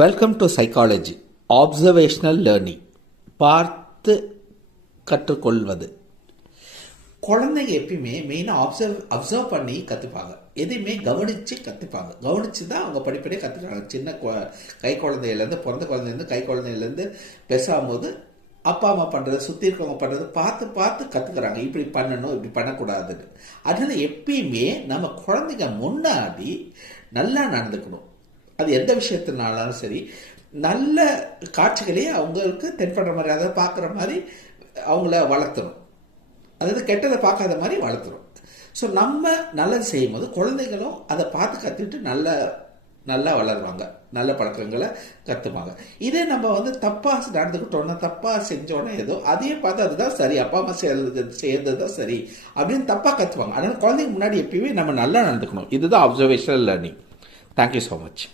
Welcome to psychology observational learning பார்த்து கற்றுக்கொள்வது. குழந்தைங்க எப்பயுமே மெயினாக அப்சர்வ் அப்சர்வ் பண்ணி கற்றுப்பாங்க எதையுமே கவனித்து கற்றுப்பாங்க கவனித்து தான் அவங்க படிப்படியே கற்றுக்குறாங்க சின்ன கை குழந்தையிலேருந்து பிறந்த குழந்தைலேருந்து கை குழந்தையிலேருந்து பேசாகும்போது அப்பா அம்மா பண்ணுறது சுற்றி இருக்கவங்க பண்ணுறது பார்த்து பார்த்து கற்றுக்குறாங்க இப்படி பண்ணணும் இப்படி பண்ணக்கூடாதுன்னு. அதனால் எப்பயுமே நம்ம குழந்தைங்க முன்னாடி நல்லா நடந்துக்கணும். அது எந்த விஷயத்தினாலும் சரி நல்ல காட்சிகளையே அவங்களுக்கு தென்படுற மாதிரி அதாவது பார்க்குற மாதிரி அவங்கள வளர்த்துரும். அதாவது கெட்டதை பார்க்காத மாதிரி வளர்த்துரும். ஸோ நம்ம நல்லது செய்யும்போது குழந்தைகளும் அதை பார்த்து கற்றுட்டு நல்ல நல்லா வளருவாங்க. நல்ல பழக்கங்களை கற்றுப்பாங்க இதே நம்ம வந்து தப்பாக நடந்துக்கிட்டோன்னா தப்பாக செஞ்சோன்னா ஏதோ அதையும் பார்த்து அதுதான் சரி அப்பா அம்மா செய்யறது செய்யறது தான் சரி அப்படின்னு தப்பாக கற்றுவாங்க அதனால் குழந்தைங்க முன்னாடி எப்பயுமே நம்ம நல்லா நடந்துக்கணும். இதுதான் observational learning thank you so much